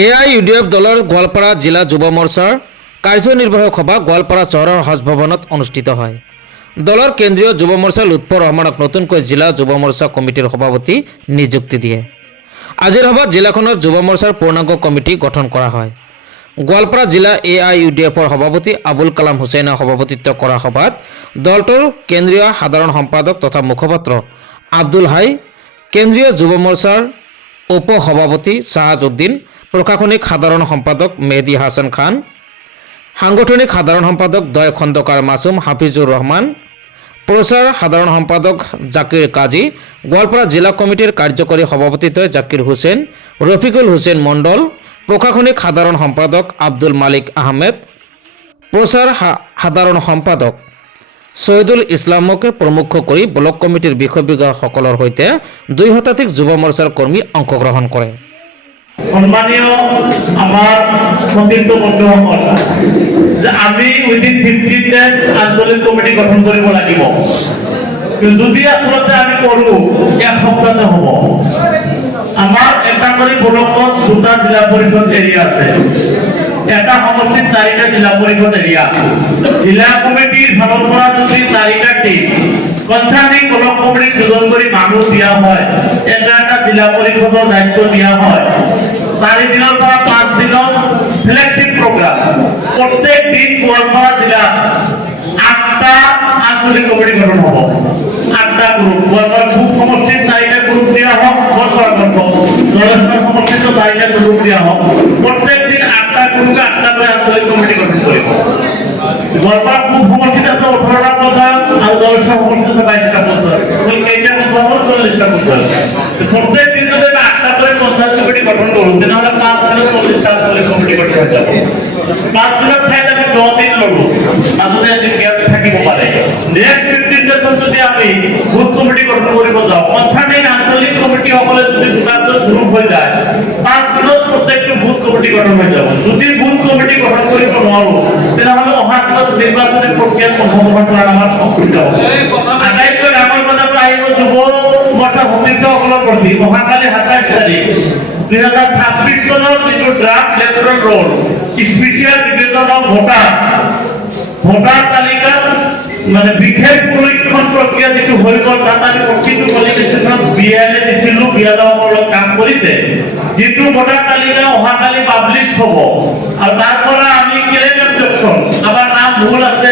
AIUDF দলৰ গোৱালপাৰা জিলা যুৱ মৰ্চাৰ কাৰ্যনিৰ্বাহক সভা গোৱালপাৰা চহৰৰ হজভৱনত অনুষ্ঠিত হয়। দলৰ কেন্দ্ৰীয় যুৱ মৰ্চা লুৎফৰ ৰহমানক নতুনকৈ জিলা যুৱ মৰ্চা কমিটিৰ সভাপতি নিযুক্তি দিয়ে। আজিৰ সভাত জিলাখনৰ যুৱ মৰ্চাৰ পূৰ্ণাংগ কমিটি গঠন কৰা হয়। গোৱালপাৰা জিলা এআইইউডিএফৰ সভাপতি আবুল কালাম হুছেইনে সভাপতিত্ব কৰা সভাত দলটোৰ কেন্দ্ৰীয় সাধাৰণ সম্পাদক তথা মুখপাত্ৰ আব্দুল হাই, কেন্দ্ৰীয় যুৱ মৰ্চাৰ উপ সভাপতি শাহাজ উদ্দিন, প্ৰশাসনিক সাধাৰণ সম্পাদক মেহদি হাছান খান, সাংগঠনিক সাধাৰণ সম্পাদক দয় খন্দকাৰ মাছুম হাফিজুৰ ৰহমান, প্ৰচাৰ সাধাৰণ সম্পাদক জাকিৰ কাজী, গোৱালপাৰা জিলা কমিটিৰ কাৰ্যকৰী সভাপতিদ্বয় জাকিৰ হুছেইন, ৰফিকুল হুছেইন মণ্ডল, প্ৰশাসনিক সাধাৰণ সম্পাদক আব্দুল মালিক আহমেদ, প্ৰচাৰ সাধাৰণ সম্পাদক ছৈয়দুল ইছলামকে প্ৰমুখ কৰি ব্লক কমিটিৰ বিষয়ববীয়াসকলৰ সৈতে 2 শতাধিক যুৱ মৰ্চাৰ কৰ্মী অংশগ্ৰহণ কৰে। সম্মানীয় আমাৰ সতীৰ্থ বন্ধুসকল, যে আমি উইদিন 15 ডেজ আঞ্চলিক কমিটি গঠন কৰিব লাগিব। যদি আসলতে আমি কৰো এক সপ্তাহতে হ'ব। আমাৰ এটা কৰি ব্লকত 2টা জিলা পৰিষদ এৰিয়া আছে, এটা সমষ্টিত 4টা জিলা পৰিষদ এৰিয়া। জিলা কমিটিৰ ফালৰ পৰা যদি 4টা টিম কনসাৰ্নিং ব্লক কমিটি দুজন কৰি মানুহ দিয়া হয়, এটা জিলা পৰিষদৰ দায়িত্ব দিয়া হয়। 4 দিনৰ পৰা 5 দিনৰ ফ্লেগশিপ প্ৰগ্ৰাম। প্ৰত্যেক দিন গোৱালপাৰা জিলাত 8টা আঞ্চলিক কমিটি গঠন হ'ব। 8টা গ্ৰুপ, গোৱালপাৰা পূব সমষ্টিত 4টা গ্ৰুপ দিয়া হওক, গোৱালপাৰা জলেশ্বৰ সমষ্টিত 4টা গ্ৰুপ দিয়া হওক। প্ৰত্যেক দিন 8টা গ্ৰুপে 8টা কৰে আঞ্চলিক কমিটি গঠন কৰিব। গোৱালপাৰা পূব সমষ্টিত আছে 18টা পঞ্চায়ত আৰু জলেশ্বৰ সমষ্টিত আছে 22টা পঞ্চায়ত। কেইটা পঞ্চায়ত? 40টা পঞ্চায়ত। প্ৰত্যেক দিন যদি 8টা কৰে পঞ্চায়ত কমিটি গঠন কৰোঁ, তেনেহ'লে 5 দিনত 40টা আঞ্চলিক কমিটি গঠন হৈ যাব। 5 দিনত ঠাইত আমি 10 দিন ল'লো, মাজতে আজি গ্যাপ থাকিব পাৰে। নেক্সট 15 ডেজত যদি আমি বুথ কমিটি গঠন কৰিব যাওঁ, কনসাৰ্নিং আঞ্চলিক কমিটিসকলে যদি 2টা গ্ৰুপ হৈ যায়, 5 দিনত প্ৰত্যেকটো বুথ কমিটি গঠন হৈ যাব। যদি বুথ কমিটি গঠন কৰিব নোৱাৰোঁ, তেনেহ'লে অহা দিনত নিৰ্বাচনী প্ৰক্ৰিয়াত অংশগ্ৰহণ কৰাৰ আমাৰ অসুবিধা হ'ব। আটাইতকৈ ডাঙৰ কথাটো আহিব যুৱ মৰ্চা সতীৰ্থসকলৰ প্ৰতি। অহাকালি 27 তাৰিখ 2026 চনৰ যিটো draft electoral roll special division of voter তালিকাত মানে বিশেষ পৰীক্ষণ প্ৰক্ৰিয়া যিটো হৈ গ'ল, তাত আমি প্ৰতিটো কোৱালিফিকেশ্যনত বিএলএ দিছিলোঁ, বিএলএসকলক কাম কৰিছে। যিটো ভোটাৰ তালিকা অহাকালি পাব্লিছ হ'ব, আৰু তাৰ পৰা আমি ক্লেইম অবজেকশ্যন, আমাৰ নাম ভুল আছে,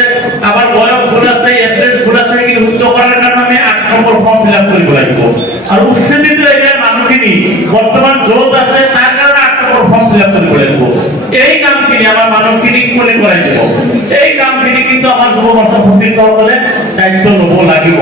আমাৰ বয়স ভুল আছে, এড্ৰেছ ভুল আছে, কি শুদ্ধ কৰাৰ কাৰণে আমি 8 নম্বৰ ফৰ্ম ফিল আপ কৰিব লাগিব। আৰু উচ্ছেদিত এৰিয়াৰ মানুহখিনি বৰ্তমান য'ত আছে তাৰ কাৰণে 8 নম্বৰ ফৰ্ম ফিল আপ কৰিব লাগিব। এই কামখিনি আমাৰ মানুহখিনিক কোনে কৰাই দিব? এই কামখিনি কিন্তু আমাৰ যুৱ মৰ্চাৰ সতীৰ্থসকলে দায়িত্ব ল'ব লাগিব।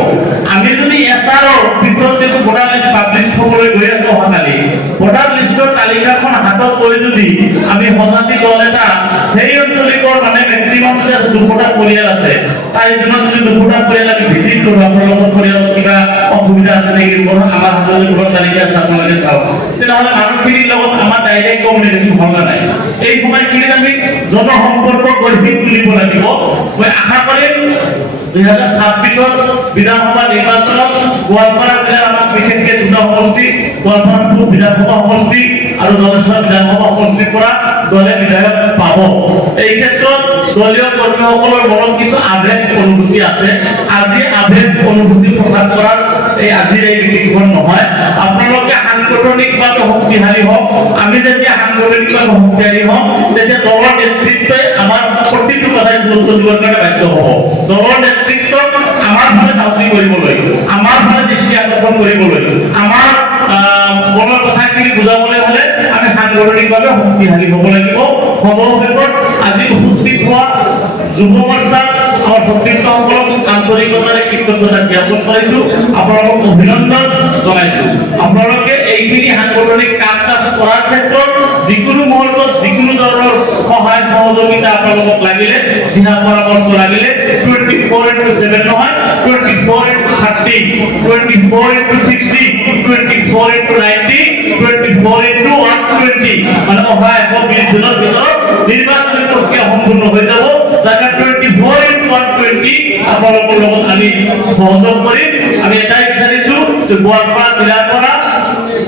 আমি যদি এছআৰৰ পিছত যিটো ভোটাৰ লিষ্ট পাব্লিছ হ'বলৈ গৈ আছে অহাকালি, ভোটাৰ লিষ্টৰ তালিকাখন হাতত লৈ যদি আমি সজাতি দল এটা সেই অঞ্চলিকৰ মানে মেক্সিমাম যদি 200টা পৰিয়াল আছে, 4 দিনত যদি 200টা পৰিয়াল আমি ভিজিট কৰোঁ, আপোনালোকৰ পৰিয়ালত কিবা অসুবিধা আছে নেকি, আমাৰ হাতত ভোটাৰ তালিকা আছে আপোনালোকে চাওক, তেনেহ'লে মানুহখিনিৰ লগত আমাৰ ডাইৰেক্ট কমিউনিকেশ্যন হোৱা নাই। এই সময়খিনিত আমি জনসম্পৰ্ক গঢ়ি তুলিব লাগিব। মই আশা কৰিম 2026 বিধানসভা নিৰ্বাচনত গোৱালপাৰা জিলাৰ আমাক বিশেষকৈ 2টা সমষ্টি, গোৱালপাৰা পূব বিধানসভা সমষ্টি আৰু জলেশ্বৰ বিধানসভা সমষ্টিৰ পৰা দলে বিধায়ক পাব। এই ক্ষেত্ৰত দলীয় কৰ্মীসকলৰ মনত কিছু আৱেগ অনুভূতি আছে। আজি আৱেগ অনুভূতি প্ৰকাশ কৰাৰ আজিৰ এই মিটিংখন নহয়। আপোনালোকে সাংগঠনিকভাৱে শক্তিশালী হওক। আমি যেতিয়া সাংগঠনিকভাৱে শক্তিশালী হওঁ, তেতিয়া দলৰ নেতৃত্বই আমাৰ প্ৰতিটো কথাই গুৰুত্ব দিবৰ কাৰণে বাধ্য হ'ব। দলৰ নেতৃত্বক আমাৰ ফালে ধাউতি কৰিবলৈ, আমাৰ ফালে দৃষ্টি আকৰ্ষণ কৰিবলৈ, আমাৰ মনৰ কথাখিনি বুজাবলৈ হ'লে আমি সাংগঠনিকভাৱে শক্তিশালী হ'ব লাগিব। সৰ্বশেষত আজি উপস্থিত হোৱা যুৱ মৰ্চাৰ আমাৰ সতীৰ্থসকলক আন্তৰিকতাৰে কৃতজ্ঞতা জ্ঞাপন কৰিছোঁ, আপোনালোকক অভিনন্দন জনাইছোঁ। আপোনালোকে এইখিনি সাংগঠনিক কাম কাজ কৰাৰ ক্ষেত্ৰত যিকোনো মুহূৰ্তত যিকোনো ধৰণৰ সহায় সহযোগিতা আপোনালোকক লাগিলে, দিহা পৰামৰ্শ লাগিলে 24/7 নহয়, 24/30, 24/60, 24/90, 24/120, মানে অহা 120 দিনৰ ভিতৰত নিৰ্বাচনী প্ৰক্ৰিয়া সম্পূৰ্ণ হৈ যাব। যাতে 24/120 আপোনালোকৰ লগত আমি সহযোগ কৰিম। আমি এটাই বিচাৰিছোঁ যে গোৱালপাৰা জিলাৰ পৰা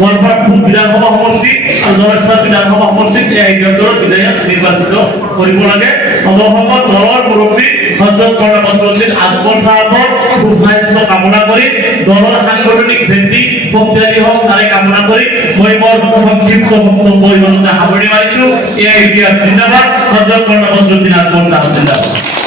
গোৱালপাৰা বিধানসভা সমষ্টি আৰু জনস্থান বিধানসভা সমষ্টিত এই আইডিয়াটোৰ বিধায়ক নিৰ্বাচিত কৰিব লাগে। অৱশেষত দলৰ মুৰব্বী সঞ্জয় কৰ্ণপত্ৰজিত আজমল চাহাবৰ সুস্বাস্থ্য কামনা কৰি দলৰ সাংগঠনিক ভেটি শক্তিশালী হওক তাৰে কামনা কৰি মই মোৰ সংক্ষিপ্ত বক্তব্য ইমানতে সামৰণি মাৰিছোঁ। এই আইডিয়া জিন্দাবাদ, সঞ্জয় কৰ্ণপত্ৰজিত আজমল চাহাব জিন্দাবাদ।